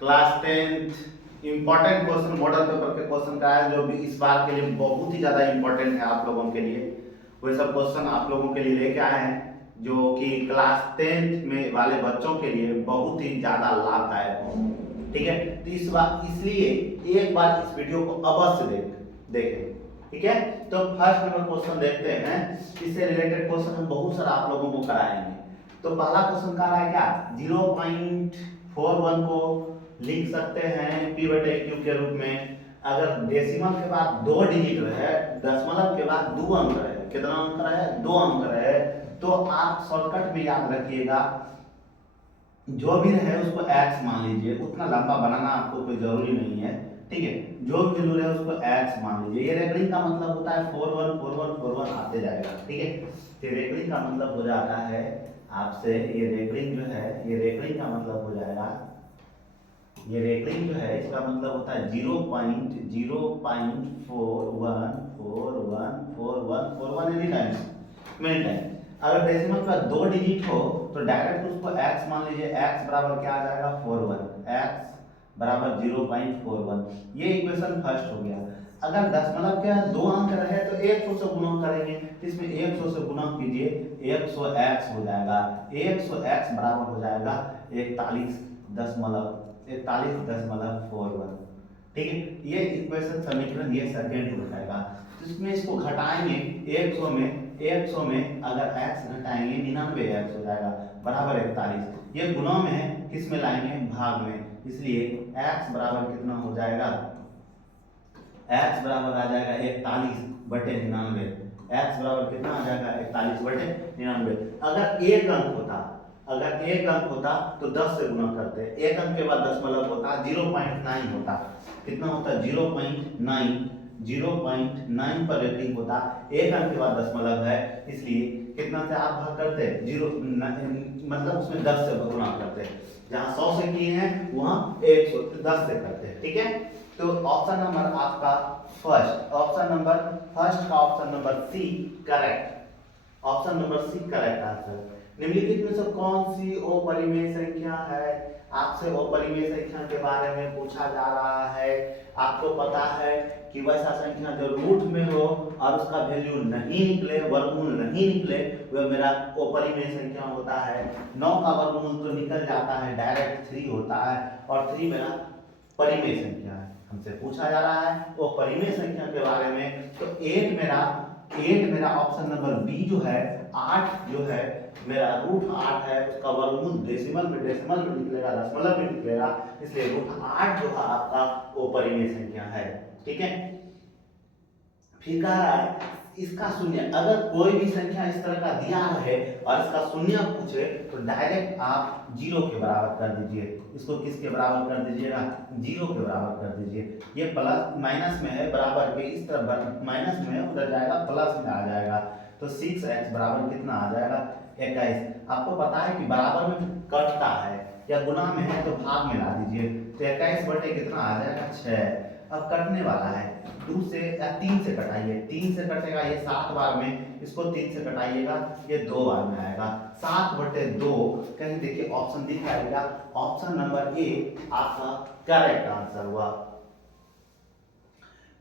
Class 10th important question model paper के question का है, जो भी इस बार के लिए बहुत ही ज़्यादा इंपॉर्टेंट है आप लोगों के लिए। वही सब क्वेश्चन आप लोगों के लिए लेके आए हैं, जो कि क्लास 10th में वाले बच्चों के लिए बहुत ही ज़्यादा लाभदायक हो। ठीक है, तो इस बार इसलिए एक बार इस वीडियो को अवश्य देखें। ठीक है, तो फर्स्ट नंबर क्वेश्चन देखते हैं। इससे रिलेटेड क्वेश्चन हम बहुत सारा आप लोगों को कराएंगे। तो पहला क्वेश्चन कह रहा है क्या, 0.41 को लिख सकते हैं p/q के रूप में अगर डेसिमल के बाद 2 डिजिट रहे, दशमलव के बाद 2 अंक रहे। कितना अंक रहे? 2 अंक रहे। तो आप शॉर्टकट में याद रखिएगा, जो भी रहे उसको x मान लीजिए। उतना लंबा बनाना आपको कोई जरूरी नहीं है। ठीक है, जो भी वैल्यू रहे उसको x मान लीजिए। ये रेगुलरिंग का मतलब होता है 414141 आते जाएगा। ठीक है, तो रेगुलरिंग का मतलब हो जाता है आपसे, ये रेगुलरिंग जो है, ये रेगुलरिंग का मतलब हो जाएगा, ये रेगुलरिंग जो है इसका मतलब होता है 0.041414141 एनी टाइम्स मेनी टाइम। अगर डेसिमल का 2 डिजिट हो तो डायरेक्ट उसको x मान लीजिए। x बराबर क्या आ जाएगा? 41। x बराबर 0.41। ये इक्वेशन फर्स्ट हो गया। अगर दशमलव के 2 अंक रहे तो 100 से गुणा करेंगे। इसमें 100 से गुणा कीजिए, 100x हो जाएगा। 100x बराबर हो जाएगा 41.41। ठीक है, ये इक्वेशन समीकरण ये सेकंड हो जाएगा। तो इसमें इसको घटाएंगे 100 में अगर x घटाएंगे 99x हो जाएगा बराबर 41। ये गुणा में है, किस में लाएंगे? भाग में। इसलिए x बराबर कितना हो जाएगा? x बराबर आ जाएगा 41/99। x बराबर कितना आ जाएगा? 41/99। अगर एक अंक होता तो 10 से गुणा करते। एक अंक के बाद दशमलव होता, 0.9 होता। कितना होता? 0.9 पर रेटिंग होता। एक अंक के बाद दशमलव है, इसलिए कितना से आप भाग करते? 0 मतलब उसमें 10 से गुणा करते। जहां 100 से किए हैं वहां 110 से करते हैं। ठीक है, तो ऑप्शन नंबर आपका फर्स्ट, ऑप्शन नंबर फर्स्ट का option number C correct. Option number C correct answer. निम्नलिखित में से कौन सी अपरिमेय संख्या है? आपसे अपरिमेय संख्या के बारे में पूछा जा रहा है। आपको पता है कि वैसा संख्या जो रूट में हो और उसका वैल्यू नहीं निकले, वर्गमूल नहीं निकले, वह मेरा अपरिमेय संख्या होता है। 9 का वर्गमूल तो निकल जाता है, डायरेक्ट 3 होता है, और 3 मेरा परिमेय संख्या है। हमसे पूछा जा रहा है वो परिमेय संख्या के बारे में। तो 8 मेरा ऑप्शन नंबर बी जो है, 8 जो है मेरा √8 है। उसका वर्गमूल डेसिमल में निकलेगा, दशमलव में निकलेगा, इसलिए √8 जो है आपका वो परिमेय संख्या है। ठीक है, फिर कह रहा है इसका शून्य। अगर कोई भी संख्या इस तरह का दिया है और इसका शून्य पूछे तो डायरेक्ट आप 0 के बराबर कर दीजिए। इसको किसके बराबर कर दीजिएगा? 0 के बराबर कर दीजिए। ये प्लस माइनस में है, बराबर के इस तरफ माइनस में है, उधर जाएगा प्लस में आ जाएगा। तो 6x बराबर कितना आ जाएगा? 21। आपको पता है कि बराबर में कटता है या गुना में है तो भाग में ला दीजिए। तो 21 बटे कितना आ जाएगा? 6। अब कटने वाला है, 2 से या 3 से कटाइए। 3 से कटेगा ये 7 बार में, इसको 3 से कटाइएगा ये 2 बार में आएगा। 7/2 कहीं देखिए ऑप्शन दिख आएगा। ऑप्शन नंबर ए आपका करेक्ट आंसर हुआ।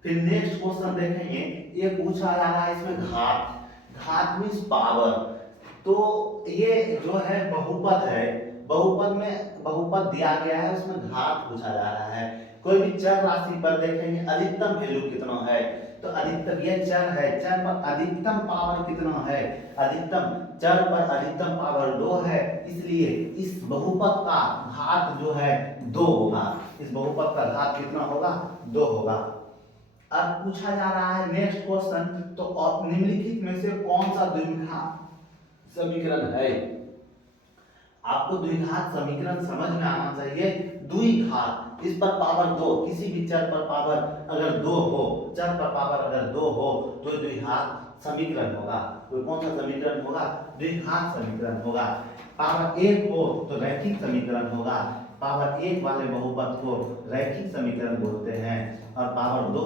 फिर नेक्स्ट क्वेश्चन देखेंगे। ये पूछा जा रहा है इसमें घात मीन्स पावर। तो ये जो है बहुपद है, बहुपद में बहुपद दिया गया है, उसमें घात पूछा जा रहा है। कोई भी चर राशि पर देखेंगे अधिकतम वैल्यू कितना है, तो अधिकतम ये चर है, चर पर अधिकतम पावर कितना है? अधिकतम चर पर अधिकतम पावर 2 है, इसलिए इस बहुपद का घात जो है 2 होगा। इस बहुपद का घात कितना होगा? 2 होगा। अब पूछा जा रहा है नेक्स्ट क्वेश्चन, तो निम्नलिखित में से कौन सा द्विघात समीकरण है? आपको द्विघात समीकरण समझ में आना चाहिए। द्विघात, इस पर पावर 2, किसी भी चर पर पावर अगर 2 हो, चर पर पावर अगर 2 हो तो द्विघात समीकरण होगा। तो कौन सा समीकरण होगा? द्विघात समीकरण होगा। पावर 1 हो तो रैखिक समीकरण होगा। पावर 1 वाले बहुपद को रैखिक समीकरण बोलते हैं, और पावर 2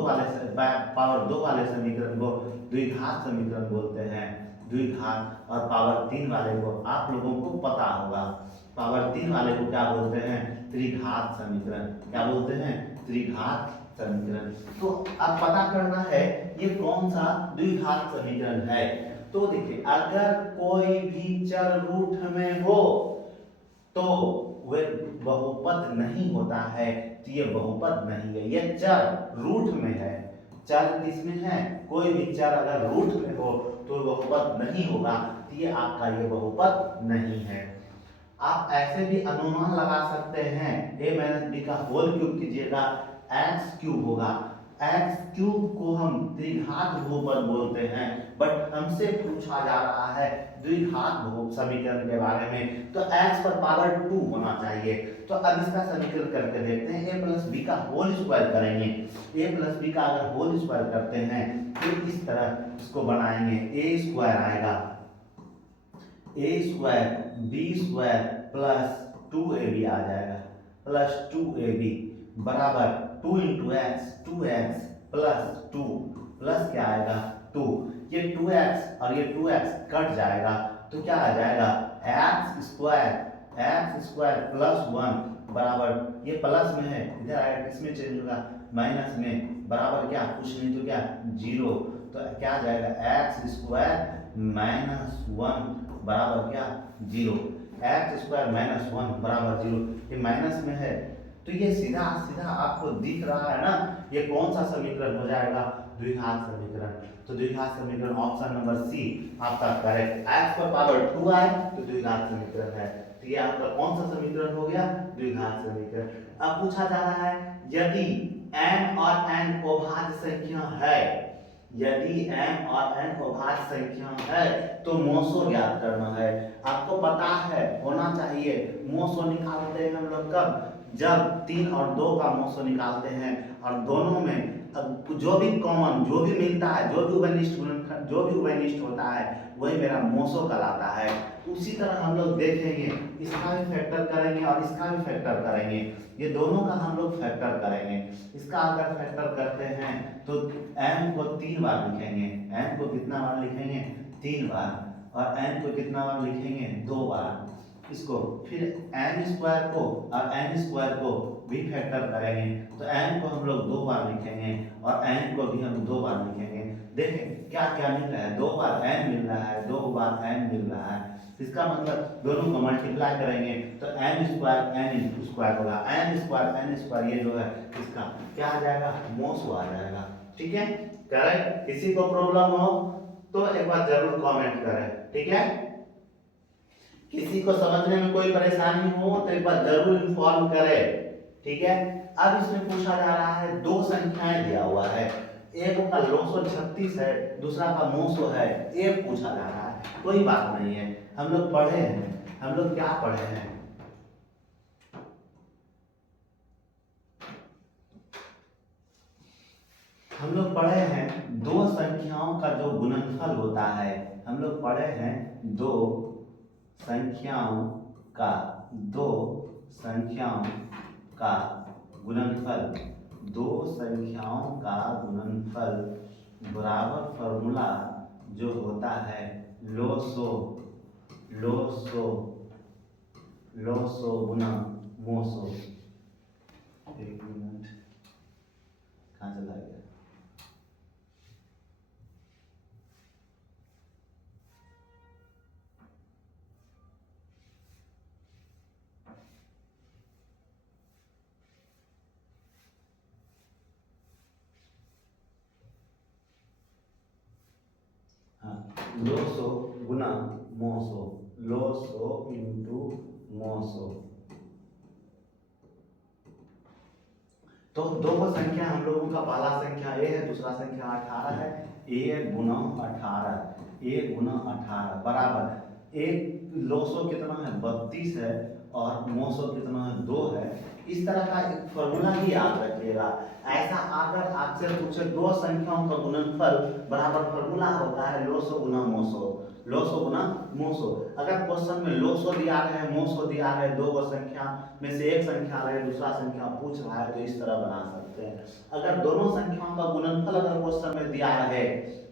वाले समीकरण को द्विघात समीकरण बोलते हैं। द्विघात और पावर 3 वाले को आप लोगों को पता होगा। पावर 3 वाले को क्या बोलते हैं? त्रिघात समीकरण। क्या बोलते हैं? त्रिघात समीकरण। तो अब पता करना है ये कौन सा द्विघात समीकरण है। तो देखिए, अगर कोई भी चर रूट में हो तो वह बहुपद नहीं होता है, तो ये बहुपद नहीं है, ये चर रूट में है। चर किसमें है? कोई भी चर अगर रूट में हो तो बहुपद नहीं होगा, तो ये आपका ये बहुपद नहीं है। आप ऐसे भी अनुमान लगा सकते हैं, a माइनस बी का होल क्यूब कीजिएगा, एक्स क्यूब होगा। एक्स क्यूब को हम द्विघात बहुपद बोलते हैं, बट हमसे पूछा जा रहा है द्विघात समीकरण के बारे में, तो x पर पावर 2 होना चाहिए। तो अब इसका समीकरण करके देखते हैं। a प्लस बी का होल स्क्वायर करेंगे। a प्लस बी का अगर होल स्क्वायर करते हैं तो इस तरह इसको बनाएंगे, a स्क्वायर आएगा, a square B square plus 2ab आ जाएगा, प्लस 2ab बराबर 2 into x, 2x plus 2 plus क्या आएगा 2, ये 2x और ये 2x कट जाएगा तो क्या आ जाएगा एक्स स्क्वायर प्लस 1 बराबर, ये प्लस में है इधर आएगा, किसमें चेंज होगा? माइनस में, बराबर क्या? कुछ नहीं तो क्या? 0। तो क्या आ जाएगा? एक्स स्क्वायर माइनस 1 बराबर क्या? 0। एक्स स्क्वायर माइनस 1 बराबर 0, ये माइनस में है तो ये सीधा सीधा आपको दिख रहा है ना, ये कौन सा समीकरण हो जाएगा? द्विघात समीकरण। तो द्विघात समीकरण ऑप्शन नंबर सी आपका करेक्ट। x पर पावर 2 आए तो द्विघात समीकरण है, तो ये आपका कौन सा समीकरण हो गया? द्विघात समीकरण। अब पूछा जा रहा है यदि m और n अभाज्य संख्या है, यदि m और n अभाज्य संख्या है तो मोसो ज्ञात करना है। आपको पता है होना चाहिए, मोसो निकालते हैं हम लोग कब? जब 3 और 2 का मोसो निकालते हैं और दोनों में जो भी कॉमन, जो भी मिलता है, जो भी उभयनिष्ठ होता है वही मेरा मोसो कहलाता है। उसी तरह हम लोग देखेंगे, इसका भी फैक्टर करेंगे और इसका भी फैक्टर करेंगे, ये दोनों का हम लोग फैक्टर करेंगे। इसका अगर फैक्टर करते हैं तो n को 3 बार लिखेंगे, n को कितना बार लिखेंगे? 3 बार, और n को कितना बार लिखेंगे? 2 बार। इसको फिर n स्क्वायर को और n स्क्वायर को भी फैक्टर करेंगे, तो n को हम लोग 2 बार लिखेंगे और n को भी हम 2 बार लिखेंगे। देखें क्या क्या मिल रहा है, 2 बार n मिल रहा है, 2 बार n मिल रहा है, इसका मतलब दोनों को मल्टीप्लाई करेंगे तो n स्क्वायर होगा, n स्क्वायर ये जो है इसका क्या आ जाएगा? मोसो आ जाएगा। ठीक है, करेक्ट। किसी को प्रॉब्लम हो तो एक बार जरूर कमेंट करें, ठीक है। किसी को समझने में कोई परेशानी हो तो एक बार जरूर इन्फॉर्म करें, ठीक है। अब इसमें पूछा जा रहा है 2 संख्याएं दिया हुआ है, एक का लोसो 36 है, दूसरा का मोसो है, ये पूछा जा रहा है। कोई बात नहीं है, हम लोग पढ़े हैं, हम लोग क्या पढ़े हैं? हम लोग पढ़े हैं 2 संख्याओं का जो गुणनफल होता है, हम लोग पढ़े हैं 2 संख्याओं का गुणनफल, 2 संख्याओं का गुणनफल बराबर फॉर्मूला जो होता है लोसो गुना मोसो। एक मिनट, कहाँ चला गया? लोसो गुना मोसो, लोसो इंटू मोसो। तो 2 को संख्या हम लोगों का पहला संख्या a है, दूसरा संख्या 18 है, a गुना 18 बराबर एक लोसो कितना है? 32 है और मोसो कितना है? 2 है। इस तरह का एक फॉर्मूला ही याद रखिएगा। ऐसा अगर आपसे पूछे 2 संख्याओं का गुणनफल बराबर फॉर्मूला होता है लोसो गुना मोसो, लोसो गुना मोसो। अगर क्वेश्चन में लोसो दिया है, मोसो दिया है, 2 संख्या में से एक संख्या है, दूसरा संख्या पूछ रहा है, तो इस तरह बना सकते हैं। सकते हैं। अगर दोनों संख्याओं का गुणनफल अगर क्वेश्चन में दिया रहे,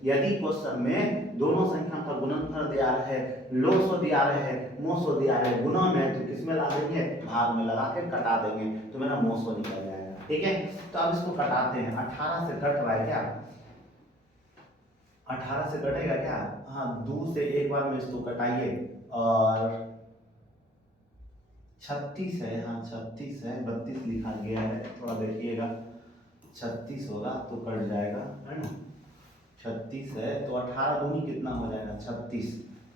यदि क्वेश्चन में दोनों संख्याओं का गुणनफल दिया रहे, लोसो दिया रहे, मोसो दिया रहे, गुणा में, तो किसमें ला देंगे, भाग में लगा के कटा देंगे, तो मेरा मोसो निकल जाएगा। ठीक है, तो अब इसको कटाते हैं। 18 से कट रहा है क्या, 18 से कटेगा क्या, हाँ 2 से एक बार में इसको कटाइए, और 36 है, हाँ 36 है, 32 लिखा गया है, थोड़ा देखिएगा, 36 होगा तो कट जाएगा, है ना, 36 है तो 18 दूनी कितना हो जाएगा, 36,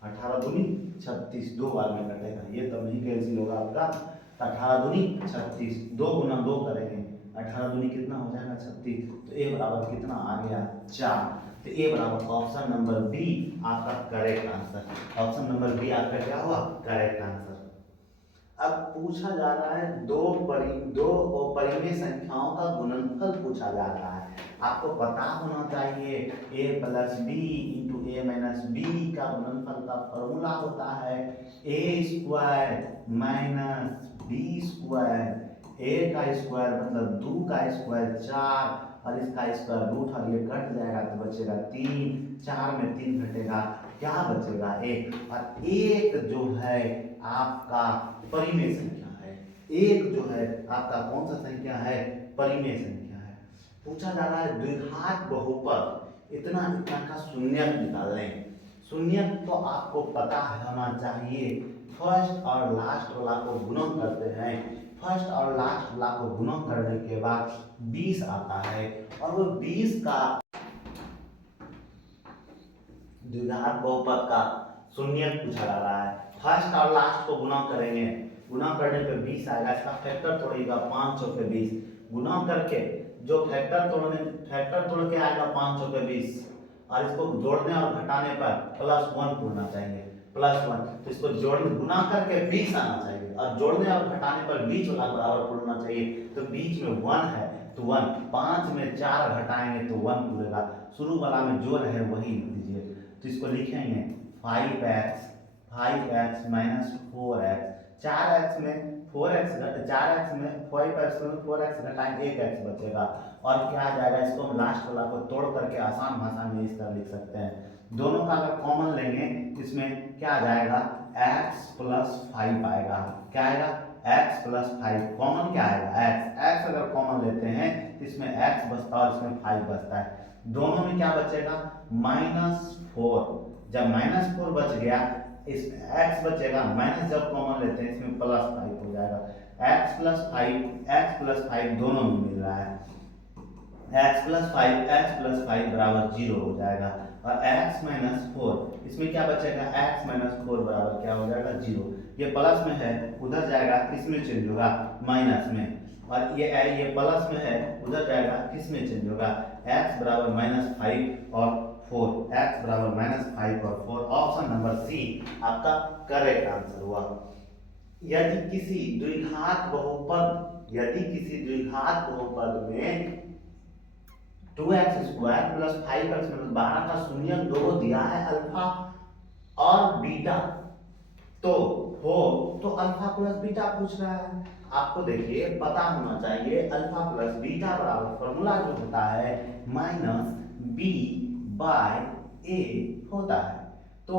18 दूनी 36, 2 बार में कटेगा, ये तो नहीं कैंसिल होगा आपका, 18 दूनी 36, 2 गुना 2 करेंगे, 18 दूनी कितना हो जाएगा 36, तो ए बराबर कितना आ गया 4, तो ए बराबर ऑप्शन नंबर बी आपका correct answer, option number B आपका क्या हुआ, करेक्ट आंसर। अब पूछा जा रहा है दो परिमेय संख्याओं का गुणनफल पूछा जा रहा है, आपको पता होना चाहिए a plus B into A minus B का गुणनफल का फॉर्मूला होता है a square minus B square, a का स्क्वायर मतलब 2 का स्क्वायर 4 और इसका स्क्वायर रूट, और ये कट जाएगा तो बचेगा 3, 4 में 3 घटेगा, क्या बचेगा 1, और एक जो है आपका परिमेय संख्या है, एक जो है आपका कौन सा संख्या है, परिमेय संख्या है। पूछा जा रहा है द्विघात बहुपद, इतना का शून्यक निकाल लें, शून्यक तो आपको पता होना चाहिए, फर्स्ट और लास्ट वाला को गुणन करते हैं, फर्स्ट और लास्ट वाला को गुणन करने के बाद 20 आता है, और वो 20 का द्विघात बहुपद का शून्यक पूछा जा रहा है, फर्स्ट और लास्ट को गुणा करेंगे, गुणा करने पे 20 आएगा, इसका फैक्टर तोड़ेगा 500 पे 20, गुणा करके जो फैक्टर तोड़ के आएगा 500 पे 20, और इसको जोड़ने और घटाने पर +1 पूर्णा चाहिए, +1, तो इसको जोड़ने गुणा करके 20 आना चाहिए, और जोड़ने और घटाने पर बीच वाला बराबर पूर्णा चाहिए, तो बीच में 1 है तो 1, 5 में 4 घटाएंगे तो 1 पूरेगा, शुरू वाला में जो रहे वही लिख दीजिए, तो इसको लिखेंगे 5x माइनस 4x, 4x में 4x 4x में 5x में 4x घटाएंगे 1x बचेगा, और क्या आ जाएगा, इसको हम लास्ट वाला को तोड़ करके आसान भाषा में इस तरह लिख सकते हैं, दोनों का अगर कॉमन लेंगे इसमें क्या आ जाएगा, x प्लस 5 आएगा, क्या आएगा, x प्लस 5, कॉमन क्या आएगा x अगर कॉमन लेते हैं तो इसमें x बचता है और इसमें 5 बचता है, दोनों में क्या बचेगा -4, जब -4 बच गया, इस x बचेगा, माइनस जब कॉमन लेते हैं इसमें +5 हो जाएगा, x प्लस 5 दोनों में मिल रहा है, x प्लस 5 बराबर 0 हो जाएगा, और x माइनस 4 इसमें क्या बचेगा, x माइनस 4 बराबर क्या हो जाएगा 0, ये प्लस में है उधर जाएगा किसमें चेंज होगा, माइनस में, और ये प्लस में है उधर जाएगा किसमें चेंज होगा, x बराबर -5 और 4, x बराबर -5 और 4, ऑप्शन नंबर सी आपका करेक्ट आंसर हुआ। यदि किसी द्विघात बहुपद में 2x square plus 5x minus 12 का शून्य दो दिया है अल्फा और बीटा, तो अल्फा प्लस बीटा पूछ रहा है, आपको देखिए पता होना चाहिए अल्फा प्लस बीटा बराबर फॉर्मूला जो होता है -b/a होता है, तो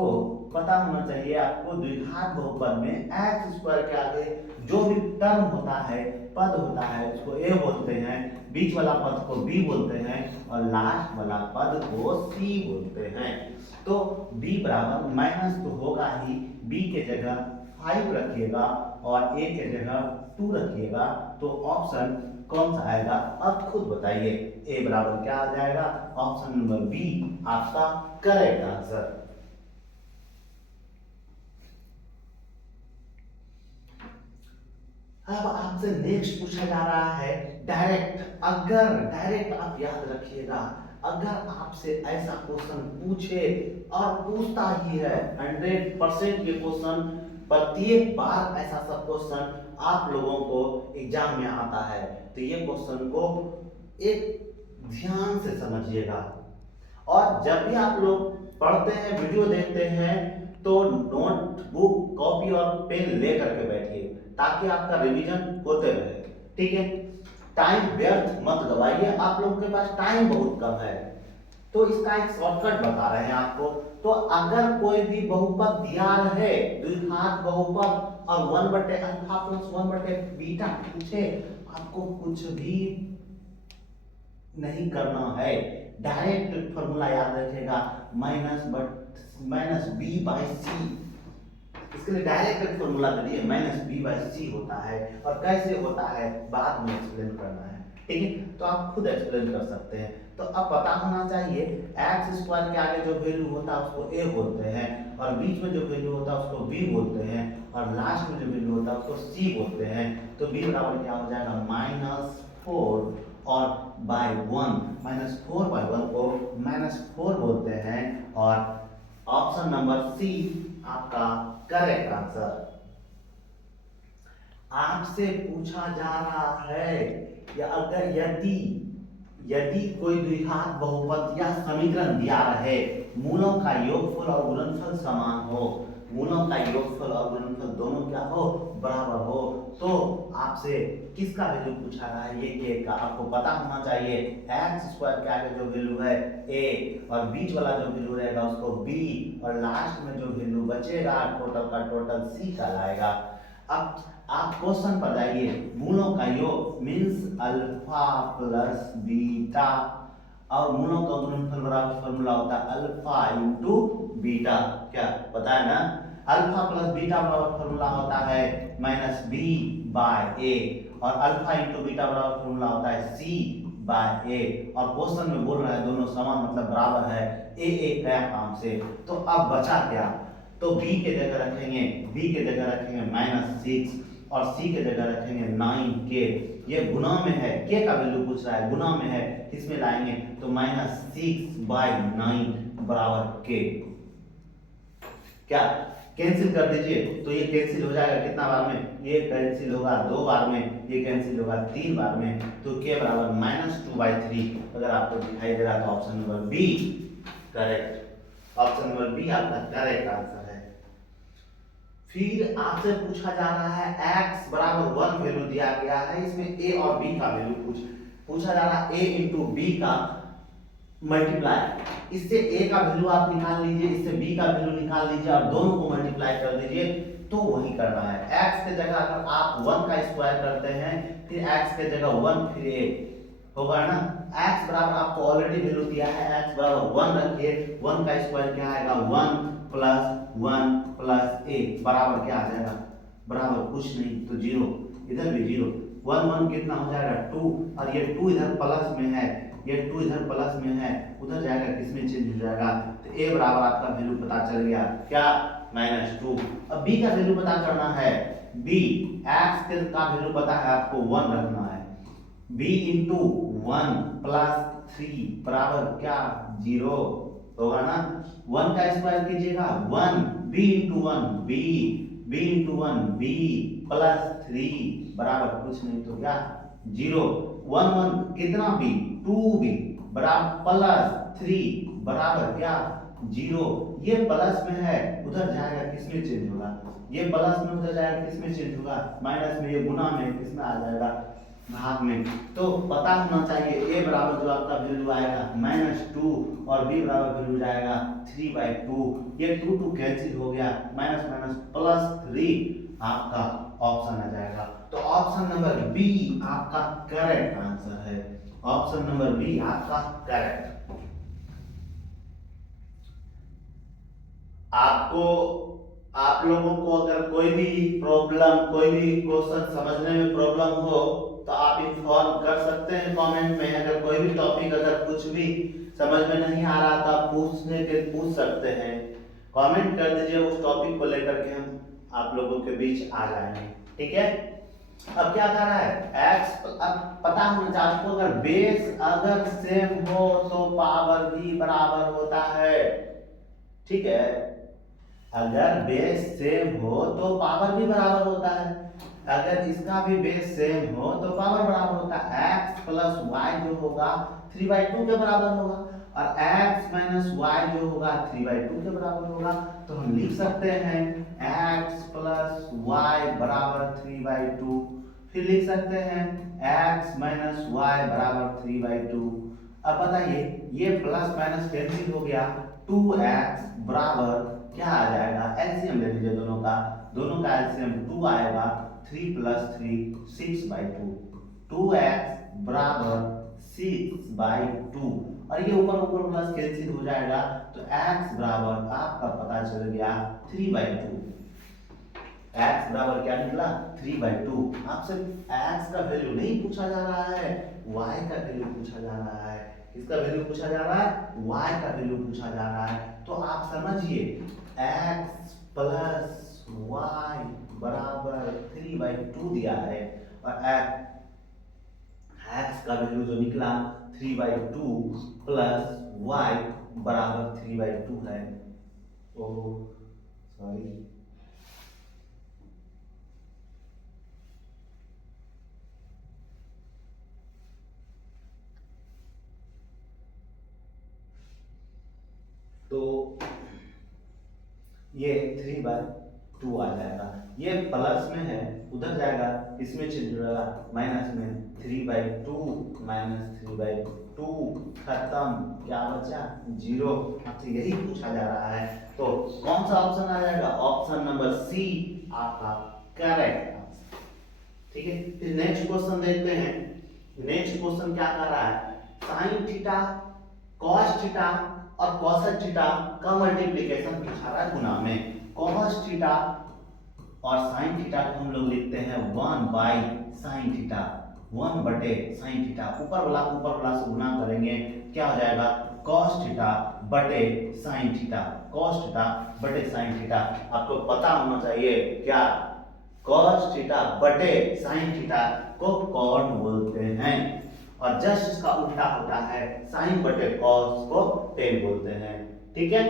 पता होना चाहिए आपको द्विघात बहुपद में x स्क्वायर के आगे जो भी टर्म होता है, पद होता है, उसको a बोलते हैं, बीच वाला पद को b बोलते हैं, और लास्ट वाला पद को c बोलते हैं, तो b बराबर माइनस तो होगा ही, b के जगह 5 रखिएगा और a के जगह 2 रखिएगा, तो ऑप्शन कौन सा आएगा, अब खुद बताइए, a बराबर क्या आ जाएगा, ऑप्शन नंबर बी आपका करेक्ट आंसर। अब आपसे नेक्स्ट पूछा जा रहा है डायरेक्ट आप याद रखिएगा, अगर आपसे ऐसा क्वेश्चन पूछे और पूछता ही है 100% ये क्वेश्चन, प्रत्येक बार ऐसा सब क्वेश्चन आप लोगों को एग्जाम में आता है, तो ये क्वेश्चन को एक ध्यान से समझिएगा, और जब भी आप लोग पढ़ते हैं, वीडियो देखते हैं, तो नोटबुक, कॉपी और पेन ले करके बैठिए, ताकि आपका रिवीजन होते रहे, ठीक है। टाइम व्यर्थ मत गवाइए, आप लोगों के पास टाइम बहुत कम है। तो इसका एक शॉर्टकट बता रहे हैं आपको। तो अगर कोई भी बहुपद दिया रहे, द्विघात बहुपद और 1/अल्फा प्लस 1/बीटा पूछे, आपको कुछ भी नहीं करना है, डायरेक्ट फॉर्मूला याद रखिएगा, माइनस बी बाई सी। इसके लिए डायरेक्ट फॉर्मूला दे दिए, माइनस बी बाई सी होता है। और कैसे होता है बाद में एक्सप्लेन करना है, ठीक है, तो आप खुद एक्सप्लेन कर सकते हैं। तो अब पता होना चाहिए एक्स स्क्वायर के आगे जो वैल्यू होता है उसको ए बोलते हैं, और बीच में जो वैल्यू होता है उसको बी बोलते हैं, और लास्ट में जो वैल्यू होता है उसको सी बोलते हैं। तो बी बराबर क्या हो जाएगा, -4 और बाय 1, -4/1 को -4 बोलते हैं। और ऑप्शन नंबर सी आपका करेक्ट आंसर। आपसे पूछा जा रहा है या अगर यदि कोई द्विघात बहुपद या समीकरण दिया रहे, मूलों का योगफल और गुणनफल समान हो, मूलों का योगफल और गुणनफल दोनों क्या हो, बराबर हो, तो आपसे किसका वैल्यू पूछा रहा है, ये के का आपको पता होना चाहिए। एक्स स्क्वायर के आगे जो वैल्यू है ए, और बीच वाला जो वैल्यू रहेगा उसको बी, और लास्ट में जो वैल्यू बचेगा टोटल का टोटल सी कहलाएगा। अब आप क्वेश्चन पर जाइए, मूलों का योग मीन्स अल्फा प्लस बीटा, और मूलों का गुणनफल बराबर फॉर्मूला होता है अल्फा इंटू बीटा, क्या पता है ना, अल्फा प्लस बीटा बराबर फॉर्मूला होता है माइनस बी बाय ए, और अल्फा इंटू बीटा बराबर फॉर्मूला होता है सी बाय ए। और क्वेश्चन में बोल रहा है दोनों समान मतलब बराबर है, ए गया काम से। तो अब बचा क्या, तो b के जगह रखेंगे, b के जगह रखेंगे -6, और c के जगह रखेंगे 9k। ये गुना में है, k का वैल्यू पूछ रहा है, गुना में है, किसमें लाएंगे, तो -6/9 बराबर k। क्या कैंसिल कर दीजिए, तो ये कैंसिल हो जाएगा कितना बार में, ये कैंसिल होगा 2 बार में, ये कैंसिल होगा 3 बार में, तो k बराबर -2/3। अगर आपको दिखाई दे रहा है तो option number B correct, option number B आपका करेक्ट आंसर है। फिर आपसे पूछा जा रहा है x बराबर 1 वैल्यू दिया गया है, इसमें a और b का वैल्यू पूछा जा रहा है, a इंटू बी का मल्टीप्लाई, इससे a का वैल्यू आप निकाल लीजिए, इससे b का वैल्यू निकाल लीजिए, और दोनों को मल्टीप्लाई कर दीजिए, तो वही करना है। x के जगह अगर आप 1 का स्क्वायर करते हैं, फिर x के जगह 1 फिर a होगा ना, x बराबर आपको ऑलरेडी वैल्यू दिया है, x बराबर 1 रखिए, 1 का स्क्वायर क्या आएगा, 1 + 1 + a बराबर क्या आ जाएगा, बराबर कुछ नहीं तो 0, इधर भी 0, 1 1 कितना हो जाएगा 2, और ये 2 इधर प्लस में है, ये 2 इधर प्लस में है, उधर जाएगा किसमें चेंज हो जाएगा, तो a बराबर आपका वैल्यू पता चल गया क्या, -2। अब b का वैल्यू पता करना है, b x के का वैल्यू पता है आपको 1 रखना है, b इंटू 1 + 3 बराबर क्या 0 होगा ना, 1 का स्क्वायर कीजिएगा 1, b into 1 b into 1 b + 3 बराबर कुछ नहीं तो क्या 0, 1 1 कितना b 2b बराबर +3 बराबर क्या 0। ये प्लस में है, उधर जाएगा किसमें चेंज होगा, ये प्लस में उधर जाएगा किसमें चेंज होगा, माइनस में, ये गुना में, किसमें आ जाएगा भाग में। तो पता होना चाहिए a बराबर जो आपका वैल्यू आएगा -2, और b बराबर वैल्यू जाएगा 3/2, ये 2 2 कैंसिल हो गया, माइनस +3 आपका ऑप्शन आ जाएगा। तो ऑप्शन नंबर बी आपका करेक्ट आंसर है, ऑप्शन नंबर बी आपका करेक्ट। आप लोगों को अगर कोई भी प्रॉब्लम, कोई भी क्वेश्चन समझने में प्रॉब्लम हो तो आप इन्फॉर्म कर सकते हैं कमेंट में। अगर कोई भी टॉपिक अगर कुछ भी समझ में नहीं आ रहा तो आप पूछ सकते हैं, कमेंट कर दीजिए, उस टॉपिक को लेकर के हम आप लोगों के बीच आ जाएंगे, ठीक है। अब क्या कर रहा है x, अब पता होना चाहिए आपको, अगर बेस अगर सेम हो तो पावर भी बराबर होता है, ठीक है, अगर बेस सेम हो तो पावर भी बराबर होता है, अगर इसका भी बेस सेम हो तो पावर बराबर होता है, x + y जो होगा 3/2 के बराबर होगा, और x - y जो होगा 3/2 के बराबर होगा। तो हम लिख सकते हैं x + y बराबर 3/2, फिर लिख सकते हैं x माइनस वाई बराबर 3/2। अब बताइए ये प्लस माइनस कैंसिल हो गया, 2x बराबर क्या आ जाएगा, एलसीएम ले लीजिए दोनों का एलसीएम 2 आएगा, 3 + 3 6/2, 2x बराबर 6/2 और ये ऊपर ऊपर प्लस कैंसिल हो जाएगा तो x बराबर आपका पता चल गया 3/2। x बराबर क्या निकला 3/2। आपसे x का वैल्यू नहीं पूछा जा रहा है, y का वैल्यू पूछा जा रहा है। किसका वैल्यू पूछा जा रहा है, y का वैल्यू पूछा जा रहा है। तो आप समझिए x + y बराबर 3/2 दिया है और x का वैल्यू जो निकला 3/2 प्लस y बराबर 3/2 है। ओ सॉरी, तो ये 3/2 आ जाएगा। ये प्लस में है उधर जाएगा, इसमें चेंज हो जाएगा माइनस में, 3/2 माइनस 3/2 खत्म, क्या बचा 0। आपसे यही पूछा जा रहा है तो कौन सा ऑप्शन आ जाएगा, ऑप्शन नंबर सी आपका करेक्ट आंसर। ठीक है, फिर नेक्स्ट क्वेश्चन देखते हैं। नेक्स्ट क्वेश्चन क्या कर रहा है, साइन थीटा कॉस थीटा और कॉसेक थीटा का मल्टीप्लिकेशन पूछा रहा है गुना में। कॉस थीटा और साइन थीटा को हम लोग लिखते हैं 1/sin थीटा, 1/sin थीटा। ऊपर वाला से गुना करेंगे क्या हो जाएगा, cos थीटा बटे sin थीटा, cos थीटा बटे sin थीटा। आपको पता होना चाहिए क्या, cos थीटा बटे sin थीटा को कॉट बोलते हैं और जस्ट इसका उल्टा होता है sin बटे cos को tan बोलते हैं। ठीक है,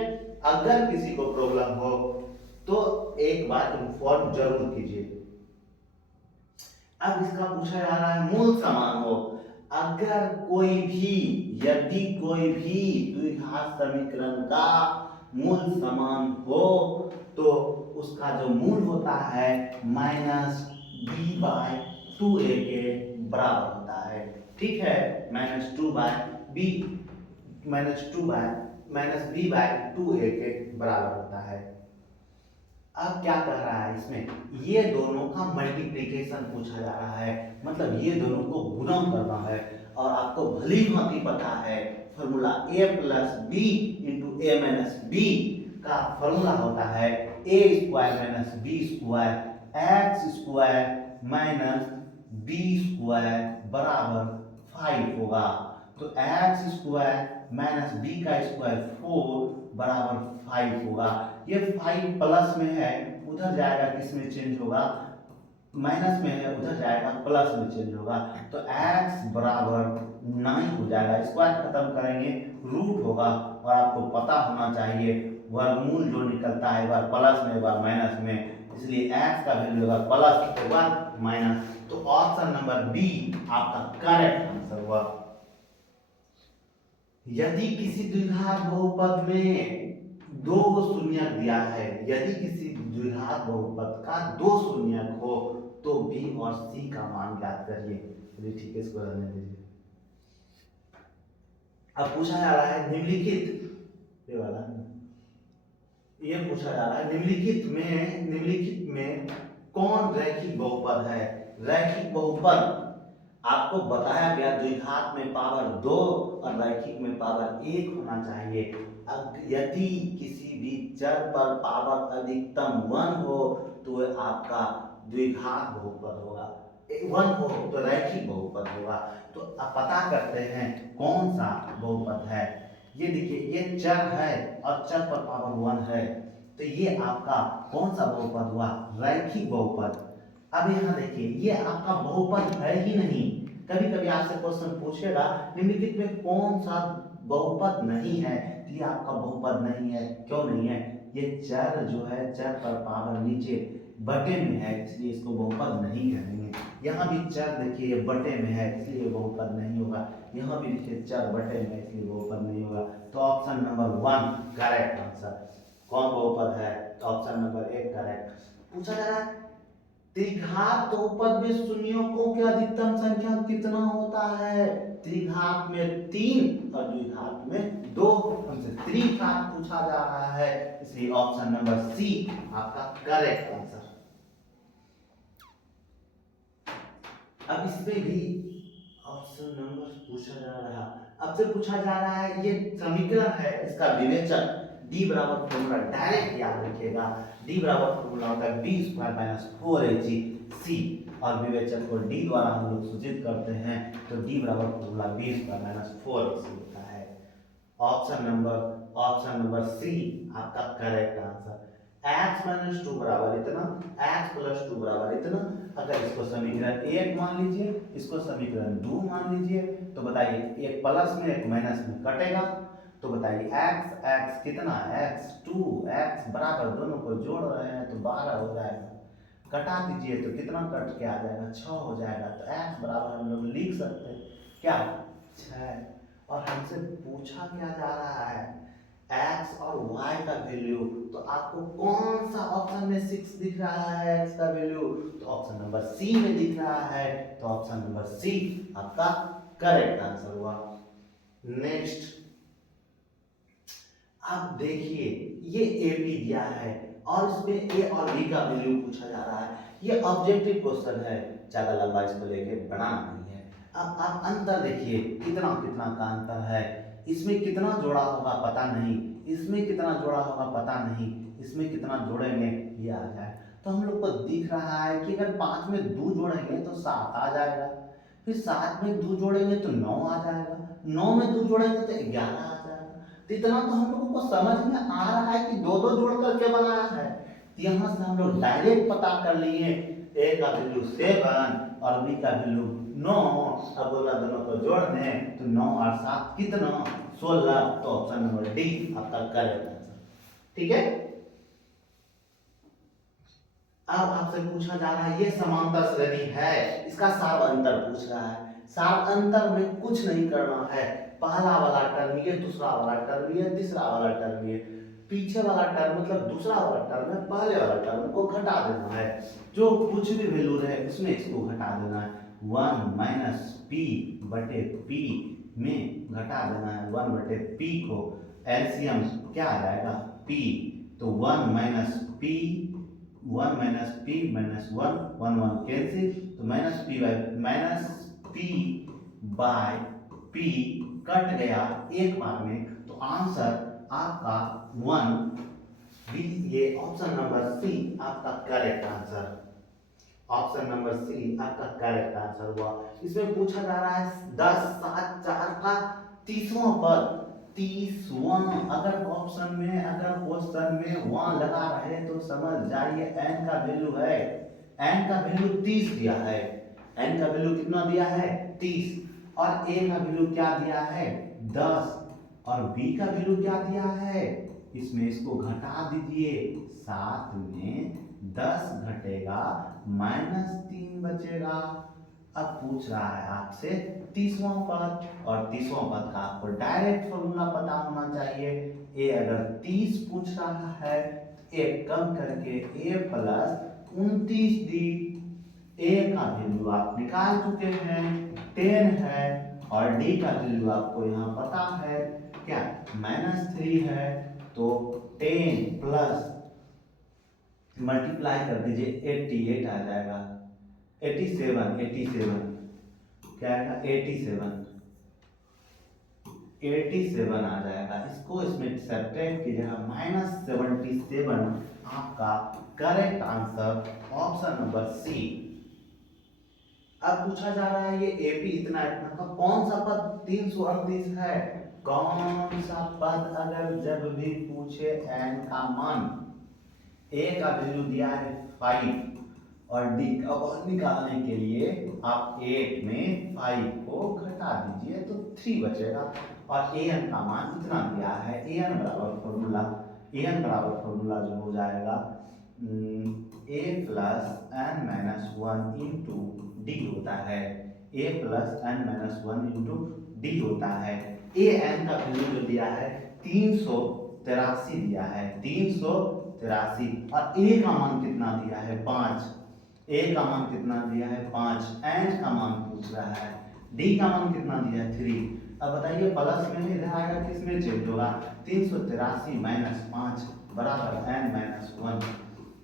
अगर किसी को प्रॉब्लम हो तो एक बार इन्फॉर्म जरूर कीजिए। अब इसका पूछा जा रहा है मूल समान हो, अगर कोई भी, यदि कोई भी द्विघात समीकरण का मूल समान हो तो उसका जो मूल होता है -b/2a के बराबर होता है। ठीक है, -b/2a के बराबर होता है। अब क्या कह रहा है इसमें, ये दोनों का मल्टीप्लिकेशन पूछा जा रहा है, मतलब ये दोनों को गुणा करना है और आपको भली भांति पता है formula a + b × a - b का फॉर्मूला होता है a² - b² x² - b² बराबर 5 होगा। तो x² - b² 4 बराबर 5 होगा। ये 5 प्लस में है उधर जाएगा, किस में चेंज होगा, माइनस में है उधर जाएगा प्लस में चेंज होगा। तो x बराबर 9 हो जाएगा, स्क्वायर खत्म करेंगे रूट होगा और आपको पता होना चाहिए वर्गमूल जो निकलता है एक बार प्लस में एक बार माइनस में, इसलिए x का वैल्यू होगा प्लस एक बार माइनस। तो ऑप्शन नंबर बी आपका करेक्ट आंसर हुआ। यदि किसी द्विघात बहुपद में दो शून्यक दिया है, यदि किसी द्विघात बहुपद का दो शून्यक हो तो b और c का मान ज्ञात करिए। चलिए ठीक है, इसको रहने दीजिए। अब पूछा जा रहा है निम्नलिखित, ये वाला ये पूछा जा रहा है निम्नलिखित में कौन रैखिक बहुपद है। रैखिक बहुपद आपको बताया गया द्विघात में पावर 2 और रैखिक में पावर 1 होना चाहिए। यदि किसी भी चर पर पावर अधिकतम 1 हो तो आपका द्विघात बहुपद होगा, 1 हो तो रैखिक बहुपद होगा। तो अब पता करते हैं कौन सा बहुपद है। ये देखिए ये चर है और चर पर पावर 1 है, तो ये आपका कौन सा बहुपद हुआ, रैखिक बहुपद। अब यहाँ देखिए ये आपका बहुपद है ही नहीं। कभी कभी आपसे क्वेश्चन पूछेगा निम्नलिखित में कौन सा बहुपद नहीं है, तो ये आपका बहुपद नहीं है। क्यों नहीं है, ये चर जो है चर पर पावर नीचे बटे में है, इसलिए इसको बहुपद नहीं कहेंगे। यहाँ भी चर देखिए ये बटे में है इसलिए बहुपद नहीं होगा, यहाँ भी देखिए चर बटे में इसलिए बहुपद नहीं होगा। तो ऑप्शन नंबर 1 करेक्ट आंसर। कौन बहुपद है, तो ऑप्शन नंबर 1 करेक्ट। पूछा जा रहा है त्रिघात बहुपद में शून्यों को की अधिकतम संख्या कितना होता है? त्रिघात में 3 और द्विघात में 2। हमसे त्रिघात पूछा जा रहा है, इसलिए ऑप्शन नंबर सी आपका करेक्ट आंसर। अब इसमें भी ऑप्शन नंबर पूछा जा रहा है, अब से पूछा जा रहा है, ये समीकरण है, इसका विवेचन d बराबर फॉर्मूला डायरेक्ट याद रखिएगा। d बराबर फॉर्मूला होता है b स्क्वायर माइनस 4ac और विवेचन को d द्वारा हम लोग सूचित करते हैं, तो d बराबर formula b square minus 4ac होता है। ऑप्शन नंबर सी आपका करेक्ट आंसर। x माइनस 2 बराबर इतना, x प्लस 2 बराबर इतना। अगर इसको समीकरण 1 मान लीजिए, इसको समीकरण 2 मान लीजिए, तो बताइए एक प्लस में एक माइनस में कटेगा, तो बताइए x कितना, x2 x बराबर, दोनों को जोड़ रहे हैं तो 12 हो जाएगा, कटा दीजिए तो कितना कट के आ जाएगा, 6 हो जाएगा। तो x बराबर हम लोग लिख सकते हैं क्या, 6। और हमसे पूछा क्या जा रहा है, x और y का वैल्यू, तो आपको कौन सा ऑप्शन में 6 दिख रहा है x का वैल्यू, तो ऑप्शन नंबर सी में दिख रहा है, तो ऑप्शन नंबर सी आपका करेक्ट आंसर हुआ। नेक्स्ट अब देखिए, ये एपी दिया है और इसमें ए और बी का वैल्यू पूछा जा रहा है। ये ऑब्जेक्टिव क्वेश्चन है, ज्यादा लंबा इसको लेके बनाना नहीं है। अब आप अंतर देखिए, कितना कितना का अंतर है, इसमें कितना जोड़ा होगा पता नहीं, इसमें कितना जोड़ा होगा पता नहीं, इसमें कितना जोड़ेंगे ये आ जाए। तो हम लोग को दिख रहा है कि अगर 5 में 2 जोड़ेंगे तो 7 आ जाएगा, फिर 7 में 2 जोड़ेंगे तो 9 आ जाएगा, 9 में 2 जोड़ेंगे तो 11 आ जाएगा। तो इतना तो हम लोगों को समझ में आ रहा है कि 2-2 जोड़ करके बनाया है। यहाँ से हम लोग डायरेक्ट पता कर लिए, ए का वैल्यू 7 और बी का वैल्यू 9। अब बोला दोनों को जोड़ने, तो 9 और 7 कितना, 16। तो ऑप्शन नंबर डी आपका करेक्ट आंसर। ठीक है, अब आपसे पूछा जा रहा है, ये समांतर श्रेणी है, इसका सार अंतर पूछ रहा है। सार अंतर में कुछ नहीं करना है, पहला वाला टर्म ये, दूसरा वाला टर्म ये, तीसरा वाला टर्म ये, पीछे वाला टर्म मतलब दूसरा वाला टर्म है, पहले वाला टर्म को घटा देना है। जो कुछ भी वैल्यू रहे उसमें इसको घटा देना है। 1 माइनस पी बटे पी में घटा देना है 1 बटे पी को, एलसीएम क्या आ जाएगा, पी। तो 1 माइनस पी माइनस 1 1 1 कैंसिल, तो minus P by P cut गया एक बार में, तो आंसर आपका 1 बी। ये ऑप्शन नंबर सी आपका correct answer, option number C आपका करेक्ट आंसर हुआ। इसमें पूछा जा रहा है 10 7 4 का 30वां पद, 30वां। अगर ऑप्शन में, अगर क्वेश्चन में वहां लगा रहे तो समझ जाइए n का वैल्यू है, n का वैल्यू 30 दिया है, n का वैल्यू कितना दिया है, 30। और a का वैल्यू क्या दिया है, 10। और b का वैल्यू क्या दिया है, इसमें इसको घटा दीजिए, 7 में 10 घटेगा -3 बचेगा। अब पूछ रहा है आपसे 30वां पद, और 30वां पद का आपको डायरेक्ट फॉर्मूला पता होना चाहिए। ए अगर 30 पूछ रहा है, एक कम करके a प्लस 29 दी, a का वैल्यू आप निकाल चुके हैं 10 है, और d का वैल्यू आपको यहाँ पता है क्या, -3 है। तो 10 प्लस मल्टीप्लाई कर दीजिए 88 आ जाएगा, 87 क्या आएगा, 87 आ जाएगा। इसको इसमें सब्ट्रैक्ट कीजिएगा, -77 आपका correct answer, option number C. अब पूछा जा रहा है ये एपी इतना इतना का कौन सा पद 338 है, कौन सा पद अगर जब भी पूछे n का मान, a का वैल्यू दिया है 5 और d का मान निकालने के लिए आप 8 में 5 को घटा दीजिए तो 3 बचेगा, और an का मान इतना दिया है। an बराबर फॉर्मूला जो हो जाएगा a plus n minus 1 into D होता है, a plus n minus 1 into D होता है। a n का वैल्यू जो दिया है 383 दिया है, 383, और a का मान कितना दिया है 5, ए का मान कितना दिया है 5, एन का मान पूछ रहा है, डी का मान कितना दिया है 3। अब बताइए प्लस में इधर आएगा किसमें चेंज होगा, 383 माइनस 5 बराबर एन माइनस 1,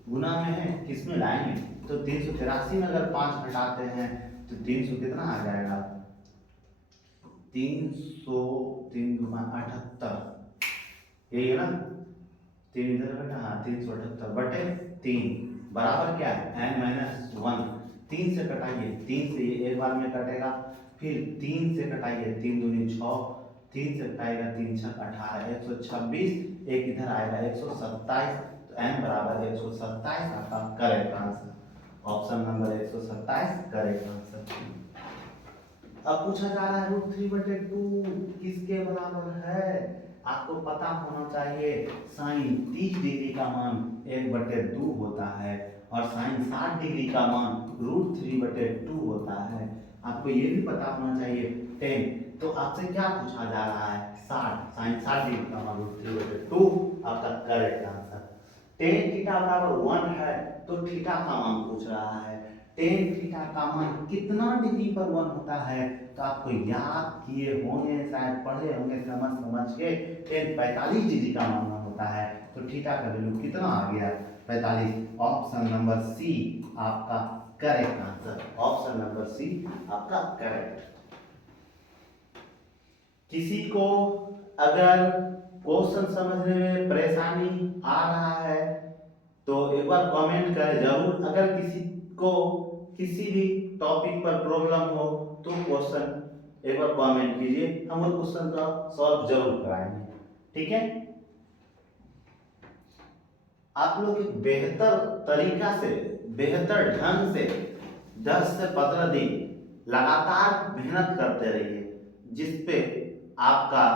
गुना में है किसमें लाएंगे, तो 383 में अगर 5 घटाते हैं तो 300 कितना आ जाएगा, 300 3 दूना 78, यही है ना, 3 इधर बेटा, हाँ 378 बटे 3 बराबर क्या है एन माइनस 1। 3 से कटाइए, 3 से ये एक बार में कटेगा, फिर 3 से कटाइए, 3 दूनी 6, 3 से कटाएगा 3 छक 18, 126, एक इधर आएगा 127, तो एन बराबर 127 आपका correct answer, option number 127 correct answer. अब पूछा जा रहा है √3/2 किसके बराबर है, आपको पता होना चाहिए साइन 30 डिग्री का मान 1/2 होता है और साइन 60 डिग्री का मान √3/2 होता है। आपको ये भी पता होना चाहिए 10, तो आपसे क्या पूछा जा रहा है 60, साइन 60 डिग्री का मान √3/2 आपका करेक्ट आंसर। टेन थीटा बराबर 1 है तो थीटा का मान पूछ रहा है, टेन थीटा का मान कितना डिग्री पर 1 होता है, तो आपको याद किए होंगे, शायद पढ़े होंगे समझ के, टेन 45 डिग्री का मान होता है, तो थीटा का वैल्यू कितना आ गया 45, ऑप्शन नंबर सी आपका correct answer, option number C आपका करेक्ट। किसी को अगर क्वेश्चन समझने में परेशानी आ रहा है तो एक बार कमेंट करें जरूर, अगर किसी को किसी भी टॉपिक पर प्रॉब्लम हो तो क्वेश्चन एक बार कमेंट कीजिए, हम उस क्वेश्चन का सॉल्व जरूर कराएंगे, ठीक है। आप लोग एक बेहतर तरीका से, बेहतर ढंग से 10 से 15 दिन लगातार मेहनत करते रहिए, जिसपे आपका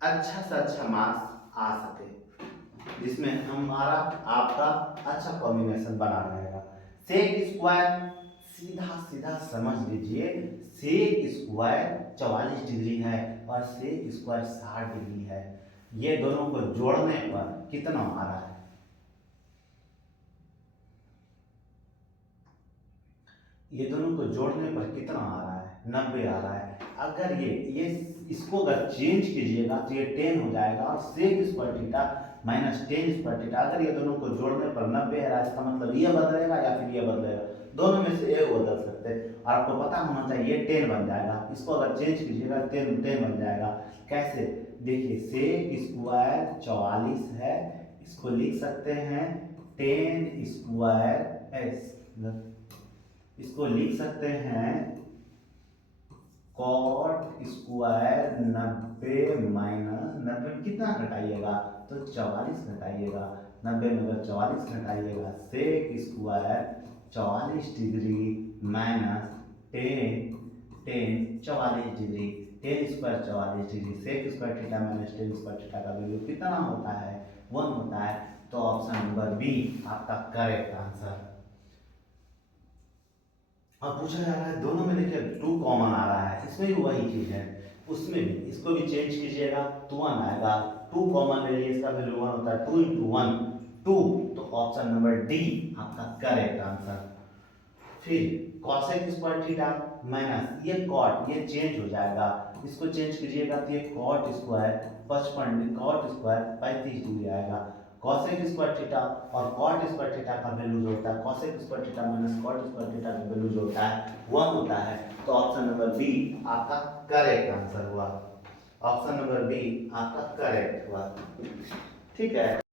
अच्छा से अच्छा मार्क्स आ सके, जिसमें हमारा आपका अच्छा कॉम्बिनेशन बना रहेगा। सेक स्क्वायर सीधा सीधा समझ लीजिए, सेक स्क्वायर 44 डिग्री है और सेक स्क्वायर 60 डिग्री है, ये दोनों को जोड़ने पर कितना आ रहा है, ये दोनों को जोड़ने पर कितना आ रहा है 90 आ रहा है। अगर ये इसको अगर चेंज कीजिएगा तो ये 10 हो जाएगा और sec square theta minus 10 square theta, अगर ये दोनों को जोड़ने पर 90 आ रहा है, इसका मतलब ये बदलेगा या फिर ये बदलेगा, दोनों में से एक बदल सकते हैं, और आपको पता होना चाहिए 10 बन जाएगा, इसको अगर चेंज कीजिएगा 10 बन जाएगा। कैसे, देखिए सेक स्क्वायर 44 है, इसको लिख सकते हैं 10 स्क्वायर, इसको लिख सकते हैं कॉट स्क्वायर 90 माइनस 90 कितना घटाइएगा, तो 44 घटाइएगा, 90 में अगर 44 घटाइएगा, sec square 44 degree minus 10 44 degree, 10 square 44 degree, sec square theta minus 10 square theta का वैल्यू कितना होता है 1 होता है, तो ऑप्शन नंबर बी आपका करेक्ट आंसर। अब पूछा जा रहा है दोनों में देखिए 2 कॉमन आ रहा है, इसमें भी वही चीज है, उसमें भी इसको भी चेंज कीजिएगा तो 1 आएगा, 2 कॉमन ले लीजिए, इसका वैल्यू 1 होता है, 2 × 1 2, तो ऑप्शन नंबर डी आपका करेक्ट आंसर। फिर cosec स्क्वायर थीटा माइनस ये कॉट, ये चेंज हो जाएगा, इसको चेंज कीजिएगा तो ये cot square 55 cot square 35 degree आएगा, cosec स्क्वायर थीटा और cot स्क्वायर थीटा का वैल्यू जो होता है, cosec square theta minus cot square theta का वैल्यू जो होता है 1 होता है, तो ऑप्शन नंबर बी आपका करेक्ट आंसर हुआ, ऑप्शन नंबर बी आपका करेक्ट हुआ, ठीक है।